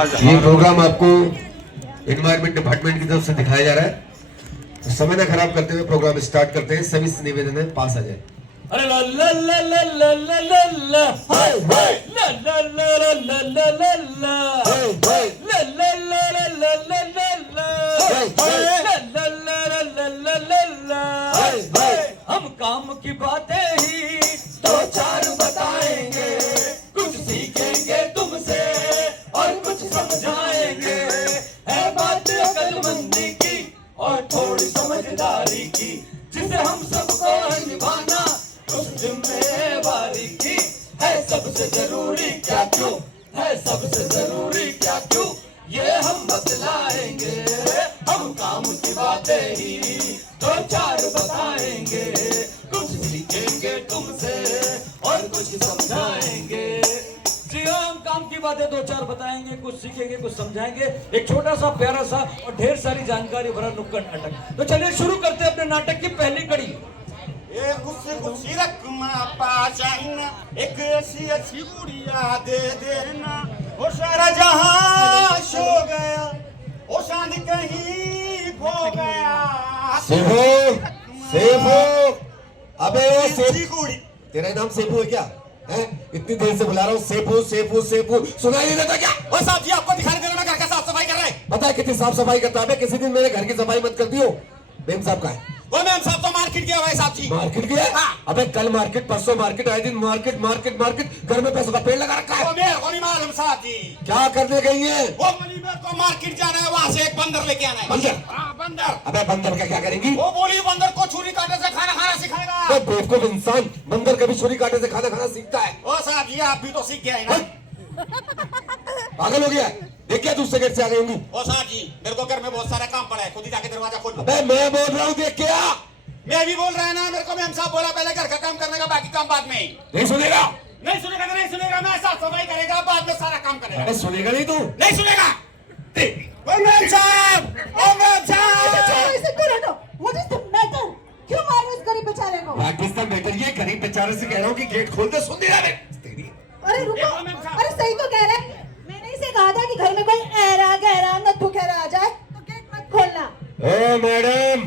ये प्रोग्राम आपको environment department की तरफ से दिखाया जा रहा है। तो समय ना खराब करते हुए प्रोग्राम स्टार्ट करते हैं। सभी से निवेदन है पास आ जाए। अरे ला ला ला ला ला ला ला ला हाय हाय ला ला ला ला ला ला ला ला हाय हाय ला ला ला ला ला ला ला ला हाय हाय ला ला ला ला ला ला ला हाय हाय हम काम की बातें ही दो चार बताएंगे, कुछ सीखेंगे तुमसे और कुछ समझाएंगे। है बात अक्लमंदी की और थोड़ी समझदारी की, जिसे हम सबको निभाना उस जिम्मेवारी की। है सबसे जरूरी क्या क्यों, है सबसे जरूरी क्या क्यों, ये हम बतलाएंगे। हम काम की बातें ही दो चार बताएंगे, कुछ सीखेंगे तुमसे और कुछ समझाएंगे। जी हाँ, हम काम की बातें दो चार बताएंगे, कुछ सीखेंगे, कुछ समझाएंगे। एक छोटा सा प्यारा सा और ढेर सारी जानकारी भरा नुक्कड़ नाटक। तो चलिए शुरू करते हैं अपने नाटक की पहली कड़ी। कुछ रकमा पाचाइना, एक ऐसी अच्छी गुड़िया दे देना। वो सारा जहां सो गया, वो चांद कहीं खो गया। सेफू, सेफू, अबे ओ सेफू, तेरा नाम सेफू है क्या? हैं? इतनी देर से बुला रहा हूँ सेफू सेफू सेफू, सुनाई नहीं देता क्या? वो साहब जी आपको दिखाई दे रहा घर का साफ सफाई कर रहे हैं। पता है कितनी साफ सफाई करता है? किसी दिन मेरे घर की सफाई मत कर दियो। बेम साहब का है वो मैम साहब तो मार्केट गया हुआ है साहब जी। मार्केट गया? हाँ। अबे कल मार्केट, परसों मार्केट, आए दिन मार्केट मार्केट मार्केट, घर में पैसों का पेड़ लगा रखा है। वो मेरे को नहीं मालूम साहब जी। क्या करने गई है? वो बोली मेरे को मार्केट जाना है, वहाँ से एक बंदर लेके आना है। बंदर? हाँ बंदर। अबे बंदर का क्या करेंगी? वो बोली बंदर को छुरी कांटे से खाना खाना सिखाएगा। अबे बेवकूफ इंसान, बंदर कभी छुरी कांटे से खाना खाना सीखता है? ओ साहब जी आप भी तो सीख गए ना। पागल हो गया? देख क्या दूसरे गेट से आ गई होंगी। ओ साहब जी मेरे को घर में बहुत सारा काम पड़ा है, खुद ही जाके दरवाजा खोल लो। अबे मैं बोल रहा हूँ, देख क्या? मैं भी बोल रहा है ना, मेरे को मैम साहब बोला पहले घर का काम करने का, बाकी काम बाद में। नहीं सुनेगा? नहीं सुनेगा तो नहीं सुनेगा, मैं साफ सफाई करेगा, बाद में सारा काम करेगा। अबे सुनेगा नहीं तू? नहीं सुनेगा। ओ मैम साहब, ओ मैम साहब। ऐसे क्यों रहते हो? What is the matter? क्यों मार रहे हो उस गरीब बेचारे को? पाकिस्तान बेटर, ये गरीब बेचारे से कह रहा हूँ कि गेट खोल दे। सुन नहीं रहा तेरी? अरे रुको, देखो मैम साहब। अरे सही तो कह रहे हैं। मैंने इसे कहा था कि घर में कोई ऐरा गहरा नत्थु खैरा आ जाए तो गेट मत खोलना। ओ मैडम,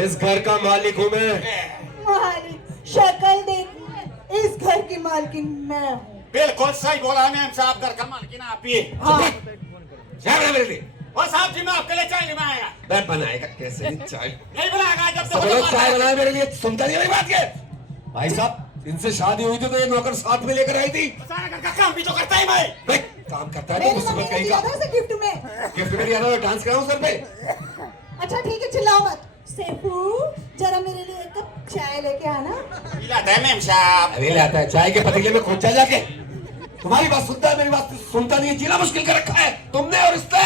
इस घर का मालिक हूँ मैं। मालिक, शक्ल देखनी है, इस घर की मालकिन मैं हूँ। बिल्कुल सही बोला मैम साहब, घर का मालकिन आप ही। हाँ। क्या बना मेरे लिए? ओ साहब जी मैं आपके लिए चाय नहीं आएगा। मैं बनाएगा कैसे नहीं चाय? नहीं बनाएगा जब सब तक लोग चाय बनाए मेरे लिए, सुनता नहीं मेरी बात के? भाई साहब इनसे शादी हुई थी तो ये नौकर साथ में लेकर आई थी। सारा घर का काम भी तो करता ही मैं। भाई काम करता है तो मेरी मुसीबत मम्मी ने कहेगा। दिया था उसे गिफ्ट में। गिफ्ट में दिया था, डांस कराऊं सर पे? अच्छा ठीक है, चिल्लाओ मत। सेफू, जरा मेरे लिए एक कप चाय लेके आना। पिलाता है मैम साहब। अरे लाता है चाय के पतीले में खोचा जाके। तुम्हारी बात सुनता है, मेरी बात सुनता नहीं है। जीना मुश्किल कर रखा है तुमने और इसने।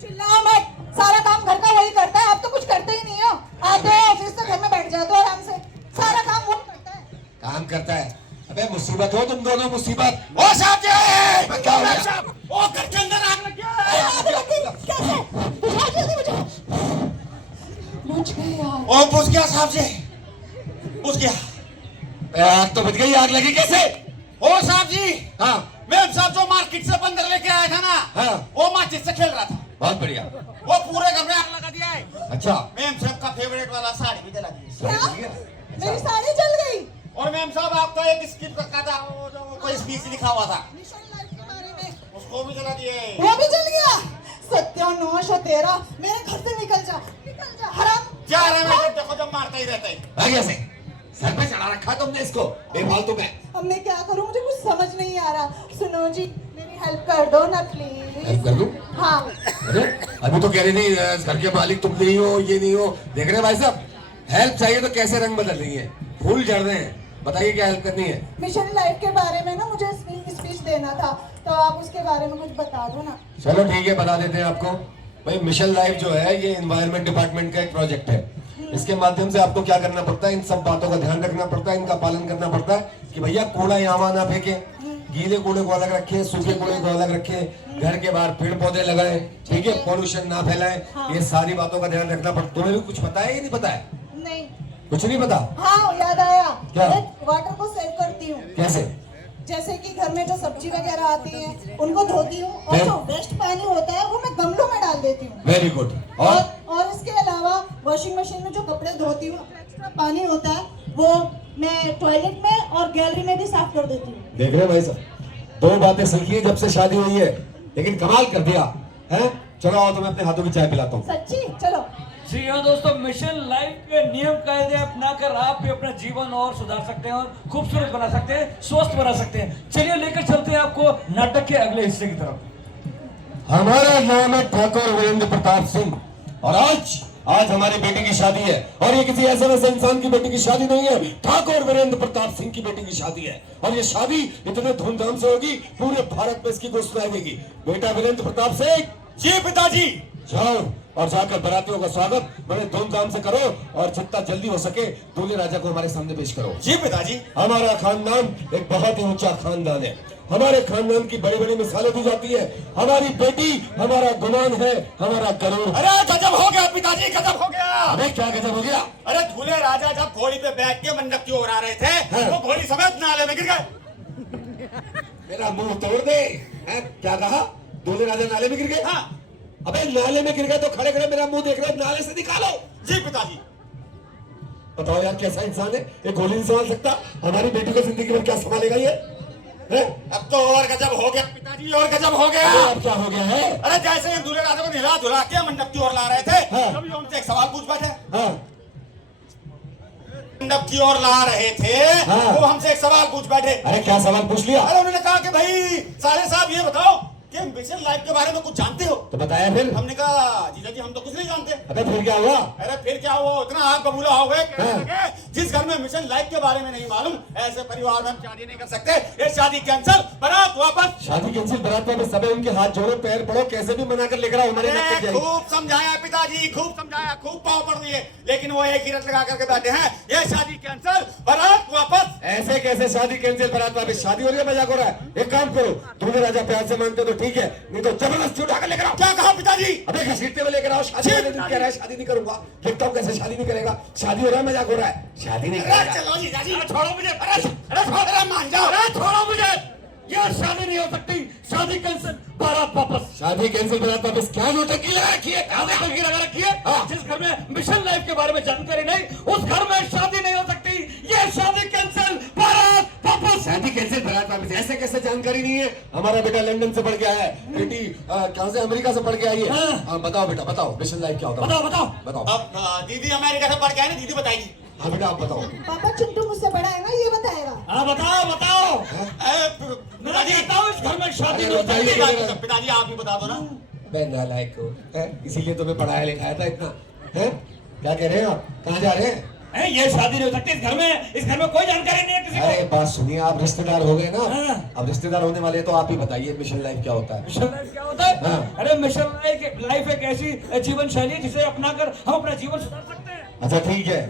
चिल्लाओ मत, सारा काम घर का वही करता है, आप तो कुछ करते ही नहीं हो। आते हो ऑफिस से घर में बैठ जाते हो आराम से, सारा काम वो करता है। काम करता है? अबे मुसीबत हो तुम दोनों, मुसीबत। ओ साहब जी क्या हो गया? मैम साहब, ओ घर के अंदर आग लग गया। आग लगी, कैसे? बुझाओ जल्दी बुझाओ। बुझ गई आग। ओ बुझ गया साहब जी, बुझ गया। आग तो बुझ गई, आग लगी कैसे? ओ साहब जी हाँ मैम साहब जो मार्केट से बंदर लेके आया था ना, हाँ। वो माचिस से खेल रहा था, बहुत बढ़िया। वो पूरे घर में आग लगा दिया है। अच्छा मैम साहब का फेवरेट वाला साड़ी भी जला दी। क्या? मेरी साड़ी जल गई। और मैम साहब आपका एक स्किप रखा था, वो जो कोई स्पीच लिखा हुआ था, मिशन लाइफ के बारे में उसको भी जला दिए। वो भी जल गया। सत्यानाश हो तेरा, मेरे घर से निकल जा हराम। जा रहे हैं देखो जब मारता ही रहता है। आ गया से सर पे चढ़ा रखा तुमने इसको बेफालतू में। अब मैं क्या करूं, मुझे कुछ समझ नहीं आ रहा। सुनो जी मेरी हेल्प कर दो ना प्लीज। हेल्प कर दूं? हाँ। अरे अभी तो कह रही थी घर के मालिक तुम नहीं हो, ये नहीं हो। देख रहे हैं भाई साहब, हेल्प चाहिए तो कैसे रंग बदल रही है, फूल झड़ रहे हैं। बताइए क्या हेल्प करनी है? मिशन लाइफ के बारे में ना मुझे स्पीच देना था, तो आप उसके बारे में कुछ बता दो ना। चलो ठीक है, बता देते हैं आपको। भाई मिशन लाइफ जो है ये एनवायरमेंट डिपार्टमेंट का एक प्रोजेक्ट है। इसके माध्यम से आपको क्या करना पड़ता है, इन सब बातों का ध्यान रखना पड़ता है, इनका पालन करना पड़ता है कि भैया कूड़ा यहाँ वहाँ ना फेंके, गीले कूड़े को अलग रखे, सूखे कूड़े को अलग रखे, घर के बाहर पेड़ पौधे लगाए, ठीक है, पोल्यूशन ना फैलाए। ये सारी बातों का ध्यान रखना पड़ता है। तुम्हें भी कुछ पता है या नहीं पता है? नहीं। कुछ नहीं पता? हाँ याद आया। क्या? वाटर को सेव करती हूँ। कैसे? जैसे कि घर में जो सब्जी वगैरह आती है उनको धोती हूँ और फिर? जो वेस्ट पानी वेरी गुड। और और इसके अलावा वॉशिंग मशीन में जो कपड़े धोती हूँ, एक्स्ट्रा पानी होता है वो मैं टॉयलेट में और गैलरी में भी साफ कर देती हूँ। देख रहे हैं भाई साहब, 2 बातें सीखी है जब से शादी हुई है, लेकिन कमाल कर दिया है। चलो आओ, तो मैं अपने हाथों की चाय पिलाता हूँ। सच्ची? चलो। जी हाँ दोस्तों, मिशन लाइफ के नियम कायदे अपनाकर आप भी अपना जीवन और सुधार सकते हैं और खूबसूरत बना सकते हैं, स्वस्थ बना सकते हैं। चलिए लेकर चलते हैं आपको नाटक के अगले हिस्से की तरफ। हमारा नाम है ठाकुर वीरेंद्र प्रताप सिंह और आज हमारी बेटी की शादी है। और ये किसी ऐसे वैसे इंसान की बेटी की शादी नहीं है, ठाकुर वीरेंद्र प्रताप सिंह की बेटी की शादी है। और ये शादी इतने धूमधाम से होगी, पूरे भारत में इसकी घोषणा देगी। बेटा वीरेंद्र प्रताप सिंह, जी पिताजी। जाओ और जाकर बारातियों का स्वागत बड़े धूमधाम से करो और जितना जल्दी हो सके दूल्हे राजा को हमारे सामने पेश करो। जी पिताजी। हमारा खानदान एक बहुत ही ऊंचा खानदान है। हमारे खानदान की बड़ी बड़ी मिसालें दी जाती है। हमारी बेटी हमारा गुमान है, हमारा गरूर। अरे गजब हो गया पिताजी, गजब हो गया। अबे क्या गजब हो गया? अरे दूल्हे राजा जब घोड़ी पे बैठ के मंडप की ओर आ रहे थे, हाँ। वो घोड़ी समेत नाले में गिर गए। मेरा मुंह तोड़ दे। हैं? क्या कहा? दूल्हे राजा नाले में गिर गए? हाँ। अबे नाले में गिर गए तो खड़े खड़े मेरा मुंह देख रहे हो, नाले से निकालो। जी पिताजी। बताओ यार, कैसा इंसान है ये? गोली नहीं संभाल सकता। हमारी बेटी को जिंदगी भर क्या संभालेगा ये? हैं? अब तो और गजब हो गया पिताजी, और गजब हो गया। अरे अब क्या हो गया है? अरे जैसे ही दूल्हे राजा को नहला धुला के मंडप की ओर ला रहे थे, हाँ। तभी उनसे एक सवाल पूछ बैठे। हाँ, मंडप की ओर ला रहे थे, हाँ। वो हमसे एक सवाल पूछ बैठे। अरे क्या सवाल पूछ लिया? अरे उन्होंने कहा कि भाई साले साहब ये बताओ कि मिशन लाइफ के बारे में कुछ जानते हो? तो बताया फिर? हमने कहा जीजा जी हम तो कुछ नहीं जानते। अबे फिर क्या हुआ? अरे फिर क्या हुआ, इतना आग बबूला हो गए, कहने हाँ। लगे, जिस घर में मिशन लाइफ के बारे में नहीं मालूम, ऐसे परिवार में हम शादी नहीं कर सकते। ये शादी कैंसिल, बारात वापस। शादी कैंसिल, बारात में सबे उनके हाथ जोड़ो, पैर पड़ो, कैसे भी मना कर लेकर आओ हमारे नाते अरे जाएगी। खूब समझाया पिताजी, खूब समझाया, खूब पाव पड़ दिए, लेकिन वो एक ही रट लगा करके बैठे हैं, ये शादी कैंसिल, बारात वापस। ऐसे कैसे शादी कैंसिल, बारात वापस? शादी हो रही है, मजाक हो रहा है? एक काम करो, दूल्हे राजा प्यार से मानते हो तो ठीक है, नहीं तो जबरदस्ती उठा कर लेकर आओ। क्या कहा पिताजी? अबे घसीटते हुए लेकर आओ। शादी वाले दिन कह रहा है शादी नहीं करूंगा, देखता हूँ कैसे शादी नहीं करेगा। शादी हो रहा है, मजाक हो रहा है? शादी नहीं अरे करेगा। चलो जीजा जी, छोड़ो मुझे। अरे छोड़ो, अरे मान जाओ। अरे छोड़ो मुझे, यार शादी नहीं हो सकती, शादी कैंसिल, बारात वापस। शादी कैंसिल, बारात वापस? क्या नोटंकी लगा रखी है? क्या नौटंकी लगा रखी है? हाँ। जिस घर में मिशन लाइफ के बारे में जानकारी नहीं, उस घर में शादी नहीं हो सकती। ये शादी कैंसिल, बारात वापस। शादी कैंसिल, बारात वापस? ऐसे कैसे जानकारी नहीं है? हमारा बेटा लंदन से पढ़ के आया है, बेटी कहाँ से? अमेरिका से पढ़ के आई है। हाँ। बताओ बेटा, बताओ मिशन लाइफ क्या होता है? बताओ बताओ। बताओ। अब दीदी अमेरिका से पढ़ के आई ना, दीदी बताएगी। हाँ बेटा आप बताओ। पापा चिंटू मुझसे बड़ा है ना, ये बताएगा। हाँ बताओ बताओ। मैं पिताजी, कहता हूँ इस घर में शादी अरे नहीं हो बताइए। सकती। पिताजी आप ही बता दो ना। मैं नालायक हूँ, इसीलिए तुम्हें पढ़ाया लिखाया था इतना। है क्या कह रहे हैं आप? कहाँ जा रहे हैं? ये शादी नहीं हो सकती इस घर में कोई जानकारी नहीं है किसी को। अरे बात सुनिए, आप रिश्तेदार हो गए ना। हाँ। अब रिश्तेदार होने वाले हैं, तो आप ही बताइए मिशन लाइफ क्या होता है? मिशन लाइफ क्या होता है? हाँ। अरे मिशन लाइफ एक ऐसी जीवन शैली जिसे अपनाकर हम अपना जीवन सुधार सकते हैं। अच्छा ठीक है,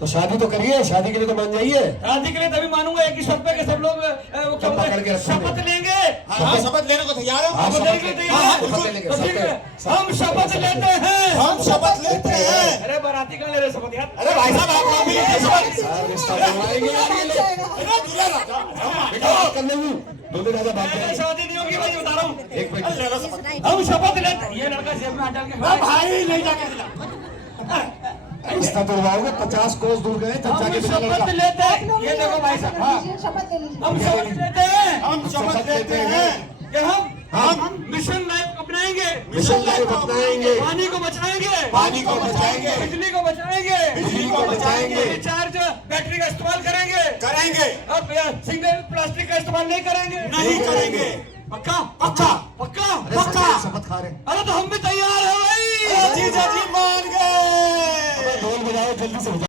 तो शादी तो करिए, शादी के लिए तो मान जाइए। शादी के लिए तभी मानूंगा एक ही शर्त पे कि सब लोग वो क्या बोलते पकड़ के हैं, रखेंगे। शपथ लेंगे। हाँ, शपथ लेने को तैयार हो? हाँ, शपथ लेने के लिए तैयार हाँ, हैं? बिल्कुल। शपथ लेंगे, तो ठीक है, सब- हम शपथ लेते हैं। हम शपथ लेते हैं। अरे बाराती कहाँ ले रहे शपथ यार? अरे भाई साहब आप वहाँ भी लीजिए शपथ। यार, रिश्ता करवाएंगे यार ये लोग। अरे दूल्हा राजा, बेटा बात करने दो, दूल्हे राजा बात ऐसे करें। शादी नहीं होगी भाई, बता रहा हूँ। एक मिनट, ले लो शपथ। हम शपथ लेते हैं। ये लड़का जेब में हाथ डाल के खड़ा अरे है। भाई नहीं जाके दिला। रिश्ता तोड़वाओगे, 50 कोस दूर गए तब हम जाके बिना शपथ लड़का। लेते आप हैं। लोग ये देखो भाई साहब, शपथ लीजिए, शपथ ले लीजिए। हम शपथ लेते हैं हम शपथ लेते हैं कि हम मिशन लाइफ अपनाएंगे, मिशन लाइफ अपनाएंगे, पानी को बचाएंगे, पानी को बचाएंगे, बिजली को बचाएंगे, बिजली को बचाएंगे, रिचार्ज बैटरी का इस्तेमाल करेंगे, करेंगे, अब सिंगल प्लास्टिक का इस्तेमाल नहीं करेंगे। नहीं करेंगे। पक्का पक्का। पक्का अरे पक्का। शपथ खा रहे हैं। अरे तो हम भी तैयार हैं भाई। जीजा जी मान गए। ढोल बजाओ जल्दी से।